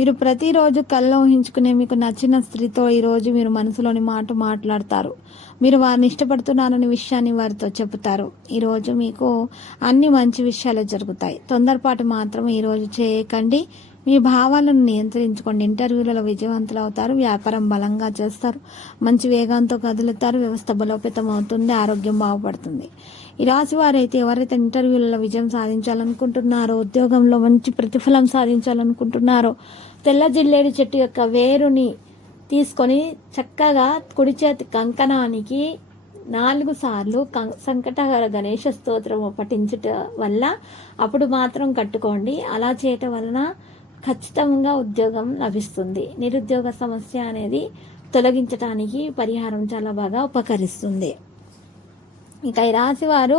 మీరు ప్రతిరోజు కల్లో ఊహించుకునే మీకు నచ్చిన స్త్రీతో ఈరోజు మీరు మనసులోని మాట మాట్లాడతారు. మీరు వారిని ఇష్టపడుతున్నారనే విషయాన్ని వారితో చెబుతారు. ఈరోజు మీకు అన్ని మంచి విషయాలు జరుగుతాయి. తొందరపాటు మాత్రం ఈరోజు చేయకండి. మీ భావాలను నియంత్రించుకోండి. ఇంటర్వ్యూలలో విజయవంతులు అవుతారు వ్యాపారం బలంగా చేస్తారు మంచి వేగంతో కదులుతారు వ్యవస్థ బలోపేతం అవుతుంది ఆరోగ్యం బాగుపడుతుంది. ఈ రాశి వారైతే ఎవరైతే ఇంటర్వ్యూలలో విజయం సాధించాలనుకుంటున్నారో ఉద్యోగంలో మంచి ప్రతిఫలం సాధించాలనుకుంటున్నారో తెల్ల జిల్లేడు చెట్టు యొక్క వేరుని తీసుకొని చక్కగా కుడి చేతి కంకణానికి నాలుగు సార్లు కం- సంకటహర గణేష స్తోత్రం పఠించటం వల్ల అప్పుడు మాత్రం కట్టుకోండి. అలా చేయటం వలన ఖచ్చితంగా ఉద్యోగం లభిస్తుంది. నిరుద్యోగ సమస్య అనేది తొలగించడానికి పరిహారం చాలా బాగా ఉపకరిస్తుంది. ఇంకా ఈ రాశి వారు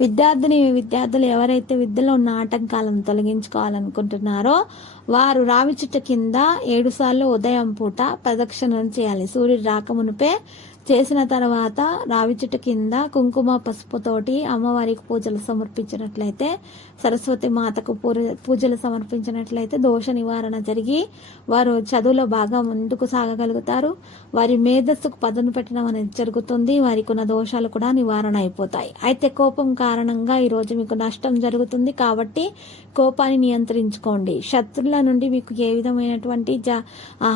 విద్యార్థిని విద్యార్థులు ఎవరైతే విద్యలో ఉన్న ఆటంకాలను తొలగించుకోవాలనుకుంటున్నారో వారు రావి చెట్టు కింద ఏడు సార్లు ఉదయం పూట ప్రదక్షిణం చేయాలి. సూర్యుడు రాకమునిపే చేసిన తర్వాత రావి చెట్టు కింద కుంకుమ పసుపుతోటి అమ్మవారికి పూజలు సమర్పించినట్లయితే సరస్వతి మాతకు పూజలు సమర్పించినట్లయితే దోష నివారణ జరిగి వారు చదువులో బాగా ముందుకు సాగగలుగుతారు. వారి మేధస్సుకు పదును పెట్టడం అనేది జరుగుతుంది. వారికి ఉన్న దోషాలు కూడా నివారణ అయిపోతాయి. అయితే కోపం కారణంగా ఈరోజు మీకు నష్టం జరుగుతుంది కాబట్టి కోపాన్ని నియంత్రించుకోండి. శత్రువుల నుండి మీకు ఏ విధమైనటువంటి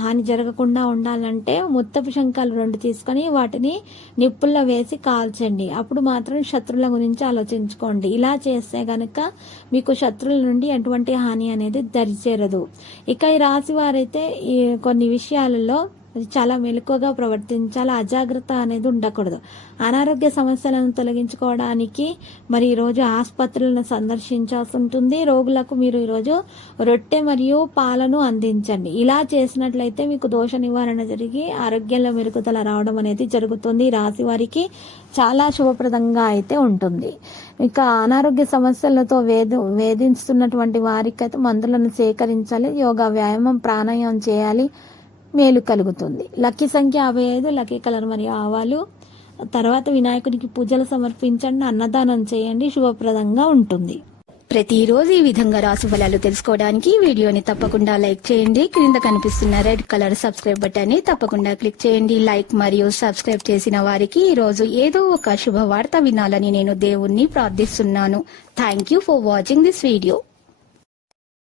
హాని జరగకుండా ఉండాలంటే ముత్తపు శంఖాలు రెండు తీసుకొని వాటిని నిప్పుల్లో వేసి కాల్చండి. అప్పుడు మాత్రం శత్రువుల గురించి ఆలోచించుకోండి. ఇలా చేస్తే కనుక మీకు శత్రువుల నుండి ఎటువంటి హాని అనేది దరిచేరదు. ఇక ఈ రాశి వారైతే ఈ కొన్ని విషయాలలో అది చాలా మెలకువగా ప్రవర్తించాలి అజాగ్రత్త అనేది ఉండకూడదు. అనారోగ్య సమస్యలను తొలగించుకోవడానికి మరి ఈరోజు ఆసుపత్రులను సందర్శించాల్సి ఉంటుంది. రోగులకు మీరు ఈరోజు రొట్టె మరియు పాలను అందించండి. ఇలా చేసినట్లయితే మీకు దోష నివారణ జరిగి ఆరోగ్యంలో మెరుగుదల రావడం అనేది జరుగుతుంది. రాశి వారికి చాలా శుభప్రదంగా అయితే ఉంటుంది. ఇక అనారోగ్య సమస్యలతో వేధ వేధిస్తున్నటువంటి వారికైతే మందులను సేకరించాలి. యోగా వ్యాయామం ప్రాణాయామం చేయాలి. మేలు కలుగుతుంది. లక్కీ సంఖ్య యాభై ఐదు లక్కీ కలర్ మరియు ఆవాలు. తర్వాత వినాయకునికి పూజలు సమర్పించండి అన్నదానం చేయండి శుభప్రదంగా ఉంటుంది. ప్రతిరోజు ఈ విధంగా రాశి ఫలాలు తెలుసుకోవడానికి వీడియోని తప్పకుండా లైక్ చేయండి. క్రింద కనిపిస్తున్న రెడ్ కలర్ సబ్స్క్రైబ్ బటన్ని తప్పకుండా క్లిక్ చేయండి. లైక్ మరియు సబ్స్క్రైబ్ చేసిన వారికి ఈ రోజు ఏదో ఒక శుభవార్త వినాలని నేను దేవుణ్ణి ప్రార్థిస్తున్నాను. Thank you for watching this video